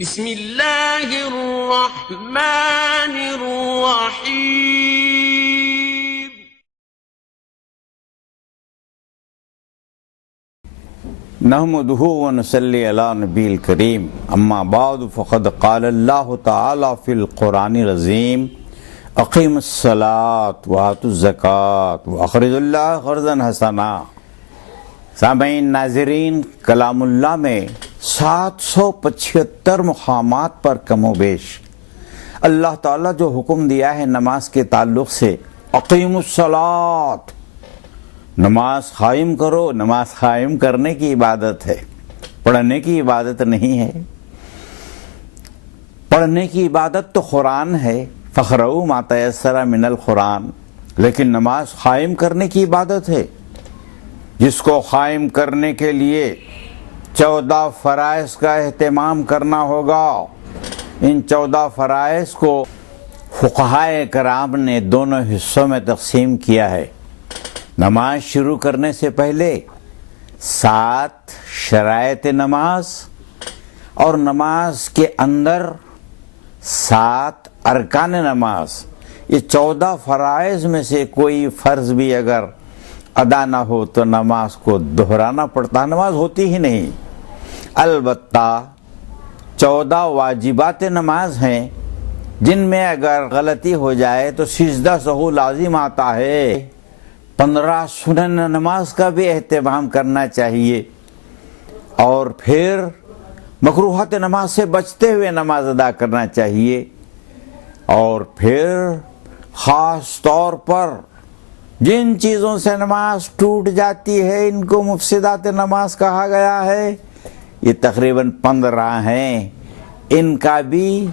بسم اللہ الرحمن الرحیم نحمده ونصلی علی نبی الکریم اما بعد فقد قال اللہ تعالی فی القرآن العظیم اقیم الصلاة وآتوا الزکاة واقرضوا اللہ قرضا حسنا۔ سامعین ناظرین، کلام اللہ میں 775 مقامات پر کم و بیش اللہ تعالیٰ جو حکم دیا ہے نماز کے تعلق سے، اقیم الصلاة، نماز قائم کرو۔ نماز قائم کرنے کی عبادت ہے، پڑھنے کی عبادت نہیں ہے۔ پڑھنے کی عبادت تو قرآن ہے، فقرؤوا ما تیسر من القرآن، لیکن نماز قائم کرنے کی عبادت ہے، جس کو قائم کرنے کے لیے 14 فرائض کا اہتمام کرنا ہوگا۔ ان 14 فرائض کو فقہائے کرام نے دونوں حصوں میں تقسیم کیا ہے۔ نماز شروع کرنے سے پہلے 7 شرائط نماز اور نماز کے اندر 7 ارکان نماز، یہ 14 فرائض میں سے کوئی فرض بھی اگر ادا نہ ہو تو نماز کو دہرانا پڑتا، نماز ہوتی ہی نہیں۔ البتہ 14 واجبات نماز ہیں جن میں اگر غلطی ہو جائے تو سجدہ سہو لازم آتا ہے۔ 15 سنن نماز کا بھی اہتمام کرنا چاہیے، اور پھر مکروہات نماز سے بچتے ہوئے نماز ادا کرنا چاہیے، اور پھر خاص طور پر جن چیزوں سے نماز ٹوٹ جاتی ہے ان کو مفسدات نماز کہا گیا ہے، یہ تقریباً 15 ہیں، ان کا بھی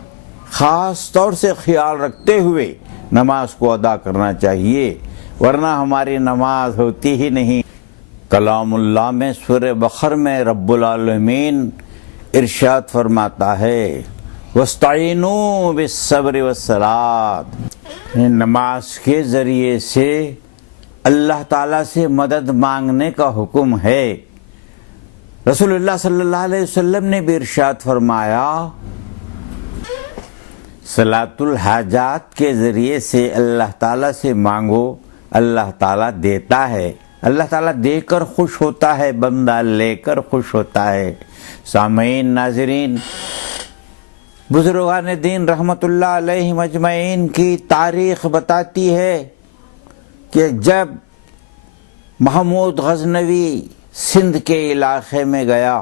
خاص طور سے خیال رکھتے ہوئے نماز کو ادا کرنا چاہیے، ورنہ ہماری نماز ہوتی ہی نہیں۔ کلام اللہ میں سورہ بقرہ میں رب العالمین ارشاد فرماتا ہے وَاسْتَعِينُوا بِالصَّبْرِ وَالصَّلَاةِ، نماز کے ذریعے سے اللہ تعالیٰ سے مدد مانگنے کا حکم ہے۔ رسول اللہ صلی اللہ علیہ وسلم نے بھی ارشاد فرمایا صلاۃ الحاجات کے ذریعے سے اللہ تعالیٰ سے مانگو، اللہ تعالیٰ دیتا ہے، اللہ تعالیٰ دے کر خوش ہوتا ہے، بندہ لے کر خوش ہوتا ہے۔ سامعین ناظرین، بزرگان دین رحمت اللہ علیہ مجمعین کی تاریخ بتاتی ہے کہ جب محمود غزنوی سندھ کے علاقے میں گیا،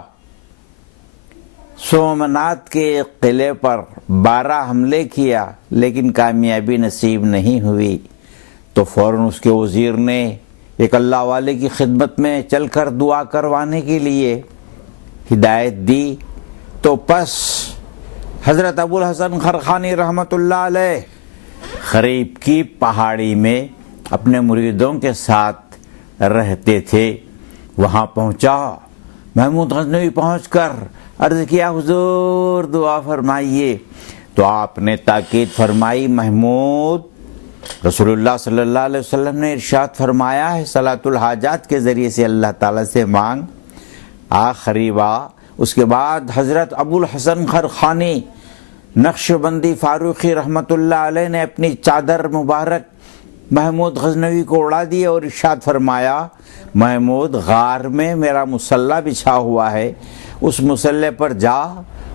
سومنات کے قلعے پر 12 حملے کیا لیکن کامیابی نصیب نہیں ہوئی، تو فوراً اس کے وزیر نے ایک اللہ والے کی خدمت میں چل کر دعا کروانے کے لیے ہدایت دی۔ تو پس حضرت ابو الحسن خرقانی رحمت اللہ علیہ قریب کی پہاڑی میں اپنے مریدوں کے ساتھ رہتے تھے، وہاں پہنچا۔ محمود غزنوی پہنچ کر عرض کیا حضور دعا فرمائیے، تو آپ نے تاکید فرمائی محمود، رسول اللہ صلی اللہ علیہ وسلم نے ارشاد فرمایا ہے صلاۃ الحاجات کے ذریعے سے اللہ تعالیٰ سے مانگ، آخری بار۔ اس کے بعد حضرت ابو الحسن خرقانی نقشبندی فاروقی رحمت اللہ علیہ نے اپنی چادر مبارک محمود غزنوی کو اڑا دی اور ارشاد فرمایا محمود غار میں میرا مصلی بچھا ہوا ہے، اس مصلی پر جا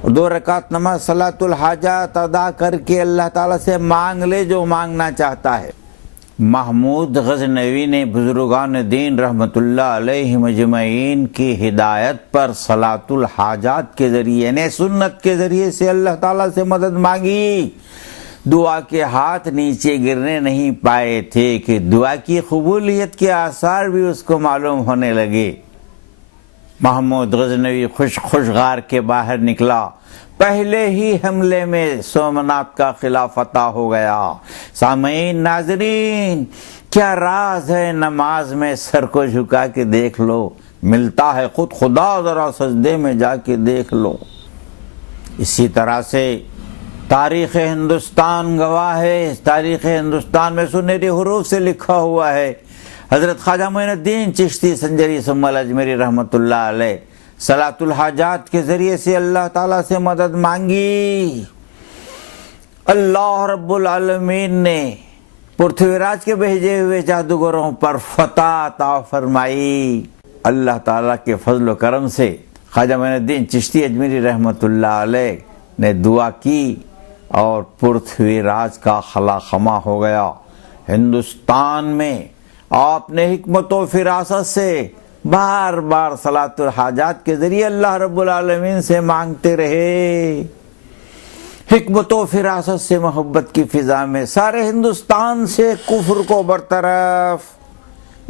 اور 2 رکعت نماز صلاۃ الحاجات ادا کر کے اللہ تعالیٰ سے مانگ لے جو مانگنا چاہتا ہے۔ محمود غزنوی نے بزرگان دین رحمت اللہ علیہ مجمعین کی ہدایت پر صلاۃ الحاجات کے ذریعے یعنی سنت کے ذریعے سے اللہ تعالیٰ سے مدد مانگی۔ دعا کے ہاتھ نیچے گرنے نہیں پائے تھے کہ دعا کی قبولیت کے آثار بھی اس کو معلوم ہونے لگے۔ محمود غزنوی خوش غار کے باہر نکلا، پہلے ہی حملے میں سومنات کا قلعہ فتح ہو گیا۔ سامعین ناظرین، کیا راز ہے نماز میں، سر کو جھکا کے دیکھ لو، ملتا ہے خود خدا، ذرا سجدے میں جا کے دیکھ لو۔ اسی طرح سے تاریخ ہندوستان گواہ ہے، تاریخ ہندوستان میں سنہری حروف سے لکھا ہوا ہے، حضرت خواجہ معین الدین چشتی سنجری ثم الاجمری رحمت اللہ علیہ صلاۃ الحاجات کے ذریعے سے اللہ تعالیٰ سے مدد مانگی، اللہ رب العالمین نے پرتھوی راج کے بھیجے ہوئے جادوگروں پر فتح عطا فرمائی۔ اللہ تعالیٰ کے فضل و کرم سے خواجہ معین الدین چشتی اجمیری رحمۃ اللہ علیہ نے دعا کی اور پرتھوی راج کا خلا خما ہو گیا۔ ہندوستان میں آپ نے حکمت و فراست سے بار بار صلاۃ الحاجات کے ذریعے اللہ رب العالمین سے مانگتے رہے۔ حکمت و فراست سے محبت کی فضا میں سارے ہندوستان سے کفر کو برطرف،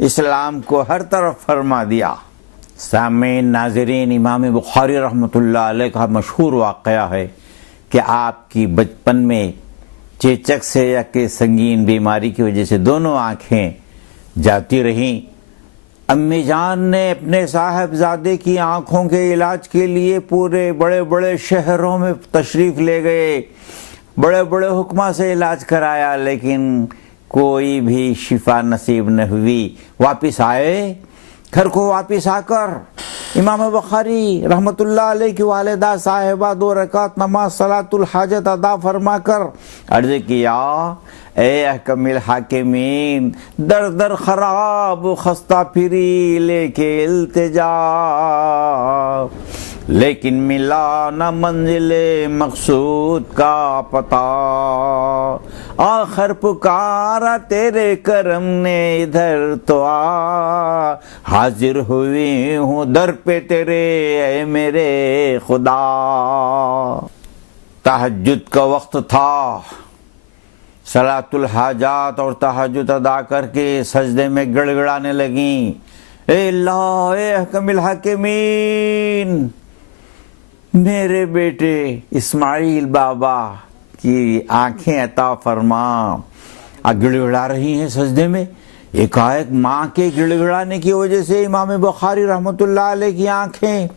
اسلام کو ہر طرف فرما دیا۔ سامعین ناظرین، امام بخاری رحمۃ اللہ علیہ کا مشہور واقعہ ہے کہ آپ کی بچپن میں چیچک سے یا کہ سنگین بیماری کی وجہ سے دونوں آنکھیں جاتی رہیں۔ امی جان نے اپنے صاحبزادے کی آنکھوں کے علاج کے لیے پورے بڑے بڑے شہروں میں تشریف لے گئے، بڑے بڑے حکماں سے علاج کرایا، لیکن کوئی بھی شفا نصیب نہ ہوئی۔ واپس آئے گھر کو، واپس آ کر امام بخاری رحمۃ اللہ علیہ کی والدہ صاحبہ 2 رکعت نماز صلاۃ الحاجت ادا فرما کر عرض کیا، اے احکم الحاکمین، در در خراب خستہ پھری لے کے التجا، لیکن ملا نہ منزل مقصود کا پتہ، آخر پکارا تیرے کرم نے ادھر تو آ، حاضر ہوئی ہوں در پہ تیرے اے میرے خدا۔ تہجد کا وقت تھا، صلاۃ الحاجات اور تہجد ادا کر کے سجدے میں گڑ گڑانے لگیں، اے اللہ، اے احکم الحاکمین، میرے بیٹے اسماعیل بابا کی آنکھیں عطا فرما۔ گڑ گڑا رہی ہیں سجدے میں، ایک ماں کے گڑ گڑانے کی وجہ سے امام بخاری رحمۃ اللہ علیہ کی آنکھیں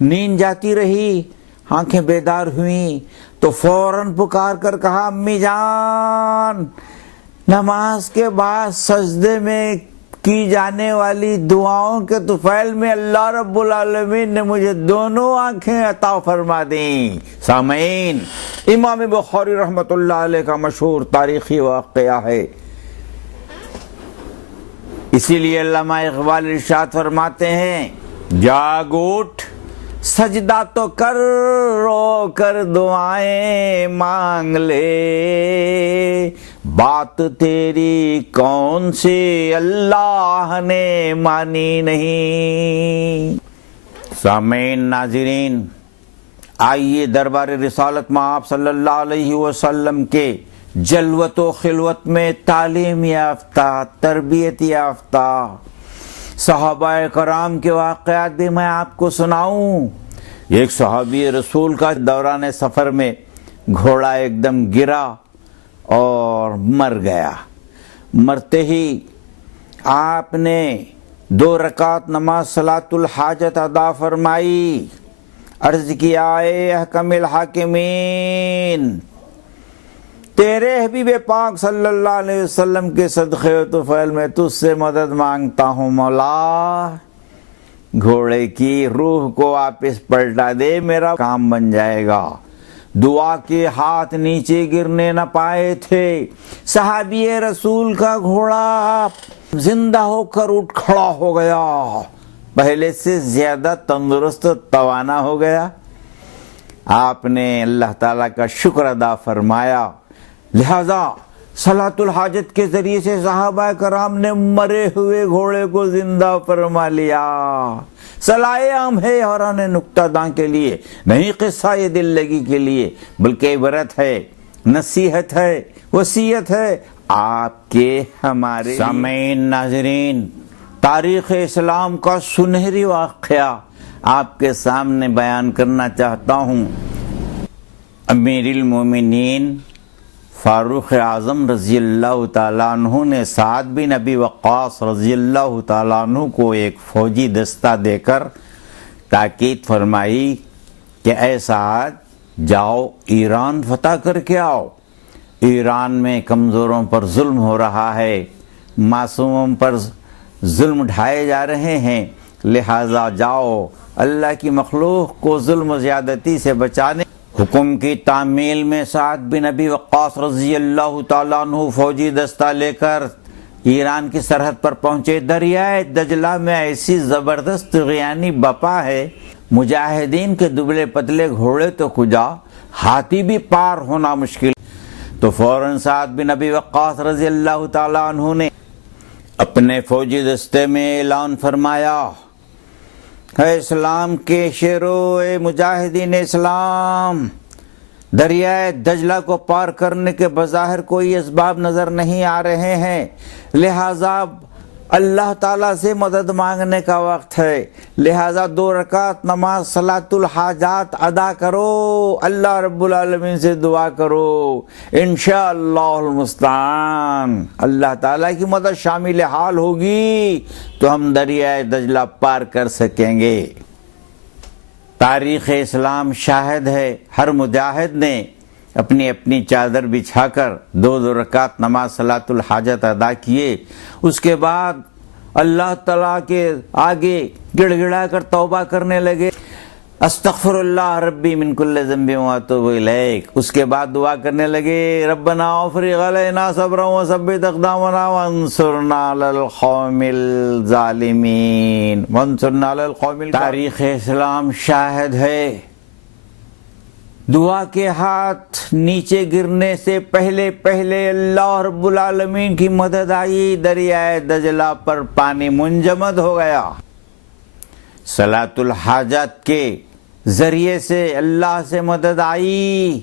نیند جاتی رہی، آنکھیں بیدار ہوئیں تو فوراً پکار کر کہا، امی جان، نماز کے بعد سجدے میں کی جانے والی دعاؤں کے طفیل میں اللہ رب العالمین نے مجھے دونوں آنکھیں عطا فرما دیں۔ سامعین، امام بخاری رحمۃ اللہ علیہ کا مشہور تاریخی واقعہ ہے، اسی لیے علامہ اقبال ارشاد فرماتے ہیں، جاگ اٹھ سجدہ تو کر، رو کر دعائیں مانگ لے، بات تیری کون سی اللہ نے مانی نہیں۔ سامعین ناظرین، آئیے دربار رسالت میں آپ صلی اللہ علیہ وسلم کے جلوت و خلوت میں تعلیم یافتہ، تربیت یافتہ صحابہ کرام کے واقعات بھی میں آپ کو سناؤں۔ ایک صحابی رسول کا دوران سفر میں گھوڑا ایک دم گرا اور مر گیا۔ مرتے ہی آپ نے 2 رکعت نماز صلاۃ الحاجت ادا فرمائی، عرض کیا، اے احکم الحاکمین، تیرے حبیب پاک صلی اللہ علیہ وسلم کے صدقے و طفیل میں تجھ سے مدد مانگتا ہوں مولا، گھوڑے کی روح کو واپس پلٹا دے، میرا کام بن جائے گا۔ دعا کے ہاتھ نیچے گرنے نہ پائے تھے، صحابی رسول کا گھوڑا زندہ ہو کر اٹھ کھڑا ہو گیا، پہلے سے زیادہ تندرست توانا ہو گیا۔ آپ نے اللہ تعالیٰ کا شکر ادا فرمایا، لہذا صلاۃ الحاجت کے ذریعے سے صحابہ کرام نے مرے ہوئے گھوڑے کو زندہ فرما لیا۔ صلاح عام ہے حیران نکتہ داں کے لیے، نہیں قصہ یہ دل لگی کے لیے، بلکہ عبرت ہے، نصیحت ہے، وصیت ہے آپ کے ہمارے۔ سامعین ناظرین، تاریخ اسلام کا سنہری واقعہ آپ کے سامنے بیان کرنا چاہتا ہوں۔ امیر المومنین فاروق اعظم رضی اللہ تعالیٰ عنہ نے سعد بن ابی وقاص رضی اللہ تعالیٰ عنہ کو ایک فوجی دستہ دے کر تاکید فرمائی کہ اے سعد، جاؤ ایران فتح کر کے آؤ، ایران میں کمزوروں پر ظلم ہو رہا ہے، معصوموں پر ظلم ڈھائے جا رہے ہیں، لہذا جاؤ اللہ کی مخلوق کو ظلم و زیادتی سے بچانے۔ حکم کی تعمیل میں سعد بن ابی وقاص رضی اللہ تعالیٰ عنہ فوجی دستہ لے کر ایران کی سرحد پر پہنچے۔ دریائے دجلہ میں ایسی زبردست غیانی بپا ہے، مجاہدین کے دبلے پتلے گھوڑے تو کجا، ہاتھی بھی پار ہونا مشکل۔ تو فوراً سعد بن ابی وقاص رضی اللہ تعالیٰ عنہ نے اپنے فوجی دستے میں اعلان فرمایا، اے اسلام کے شیرو، اے مجاہدین اسلام، دریائے دجلہ کو پار کرنے کے بظاہر کوئی اسباب نظر نہیں آ رہے ہیں، لہذا اللہ تعالیٰ سے مدد مانگنے کا وقت ہے، لہذا 2 رکعت نماز صلاۃ الحاجات ادا کرو، اللہ رب العالمین سے دعا کرو، انشاءاللہ المستعان اللہ تعالیٰ کی مدد شامل حال ہوگی تو ہم دریائے دجلہ پار کر سکیں گے۔ تاریخ اسلام شاہد ہے، ہر مجاہد نے اپنی اپنی چادر بچھا کر 2 رکعت نماز صلاۃ الحاجت ادا کیے، اس کے بعد اللہ تعالیٰ کے آگے گڑ گڑا کر توبہ کرنے لگے، استغفر اللہ ربی من کل ذنب واتوب الیک۔ اس کے بعد دعا کرنے لگے، ربنا افرغ علینا صبرا وثبت اقدامنا وانصرنا علی القوم الظالمین وانصرنا علی القوم۔ تاریخ اسلام شاہد ہے، دعا کے ہاتھ نیچے گرنے سے پہلے اللہ رب العالمین کی مدد آئی، دریائے دجلہ پر پانی منجمد ہو گیا۔ صلاۃ الحاجات کے ذریعے سے اللہ سے مدد آئی،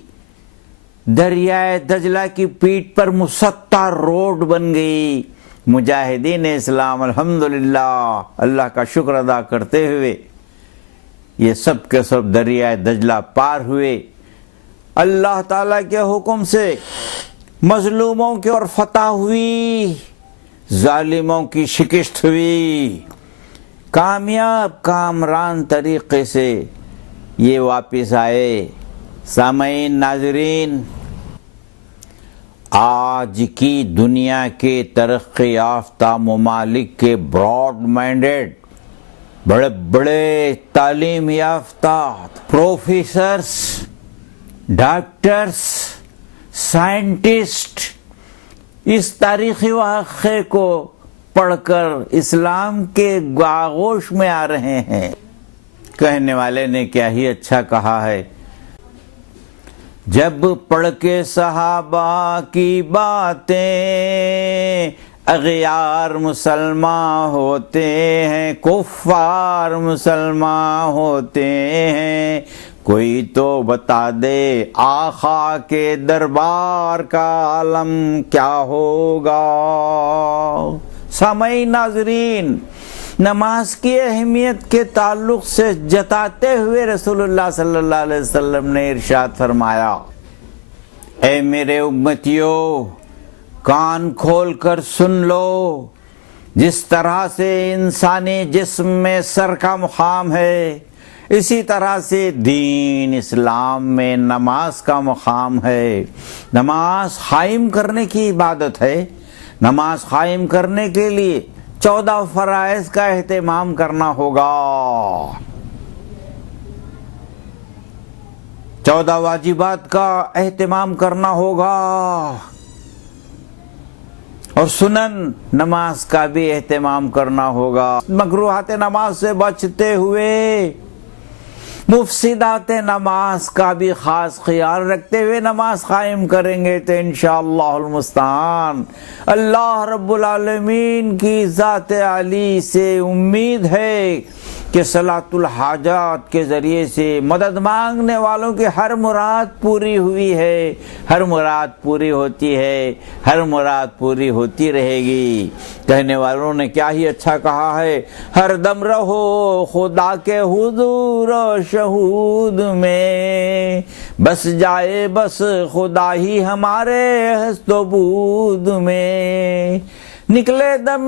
دریائے دجلہ کی پیٹھ پر مسطح روڈ بن گئی۔ مجاہدین اسلام الحمدللہ اللہ کا شکر ادا کرتے ہوئے یہ سب کے سب دریائے دجلہ پار ہوئے۔ اللہ تعالیٰ کے حکم سے مظلوموں کی اور فتح ہوئی، ظالموں کی شکست ہوئی، کامیاب کامران طریقے سے یہ واپس آئے۔ سامعین، ناظرین، آج کی دنیا کے ترقی یافتہ ممالک کے براڈ مائنڈڈ، بڑے بڑے تعلیم یافتہ پروفیسرز، ڈاکٹرز، سائنٹسٹ اس تاریخی واقعے کو پڑھ کر اسلام کے آغوش میں آ رہے ہیں۔ کہنے والے نے کیا ہی اچھا کہا ہے، جب پڑھ کے صحابہ کی باتیں اغیار مسلمان ہوتے ہیں، کفار مسلمان ہوتے ہیں، کوئی تو بتا دے آقا کے دربار کا عالم کیا ہوگا۔ سامعین، ناظرین، نماز کی اہمیت کے تعلق سے جتاتے ہوئے رسول اللہ صلی اللہ علیہ وسلم نے ارشاد فرمایا، اے میرے امتیو، کان کھول کر سن لو، جس طرح سے انسانی جسم میں سر کا مقام ہے، اسی طرح سے دین اسلام میں نماز کا مقام ہے۔ نماز قائم کرنے کی عبادت ہے، نماز قائم کرنے کے لیے 14 فرائض کا اہتمام کرنا ہوگا، 14 واجبات کا اہتمام کرنا ہوگا، اور سنن نماز کا بھی اہتمام کرنا ہوگا۔ مکروہات نماز سے بچتے ہوئے مفسدات نماز کا بھی خاص خیال رکھتے ہوئے نماز قائم کریں گے تو انشاءاللہ المستعان اللہ رب العالمین کی ذات عالی سے امید ہے کہ صلاۃ الحاجات کے ذریعے سے مدد مانگنے والوں کی ہر مراد پوری ہوئی ہے، ہر مراد پوری ہوتی ہے، ہر مراد پوری ہوتی رہے گی۔ کہنے والوں نے کیا ہی اچھا کہا ہے، ہر دم رہو خدا کے حضور و شہود میں، بس جائے بس خدا ہی ہمارے ہست و بود میں، نکلے دم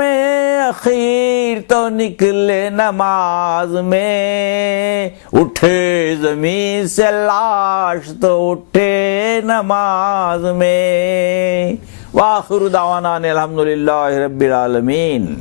اخیر تو نکلے نماز میں، اٹھے زمین سے لاش تو اٹھے نماز میں۔ وآخر دعوانا الحمدللہ رب العالمین۔